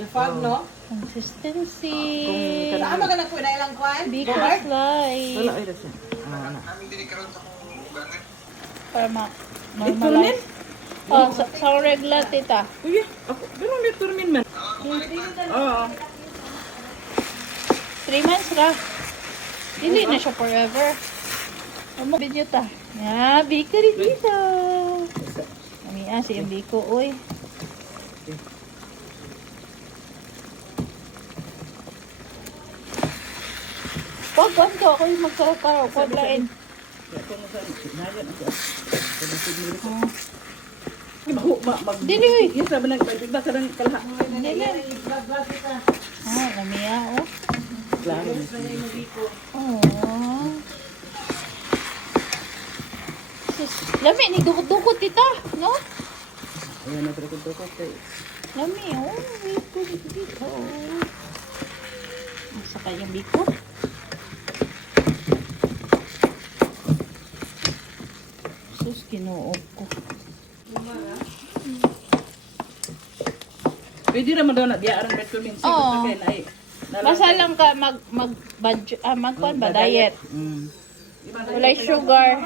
Lefag, no? Consistency. Saan ka nagpuin na ilang kwan? Biko Wala, slice. ay, that's it. Ano? Para normalize. Oh, sa regla, tita. Uy, ako, pero may turmin man. Oo. 3 months ra. Dili na siya forever. Ano video ta? Ya, biko rin dito. Kami si yung biko, uy. Pag ganito ako yung magkaro-karo, pag lain. Dili, uy. Yung sabi ng pwede ba sa ng kalaha? Dili. Oh, namiya, oh. Klaro. Oh. Sus, lami ni dukot-dukot tita, no? Ayan na tukod-tukod kay. Lami, oh. Biko dito. Sa kanyang biko. Sus, kinuog ko. Pwede raman daw na diya arang red cumin Oo. siguro kay na Basta lang ka magkuan ba diet. Mm. Walay sugar.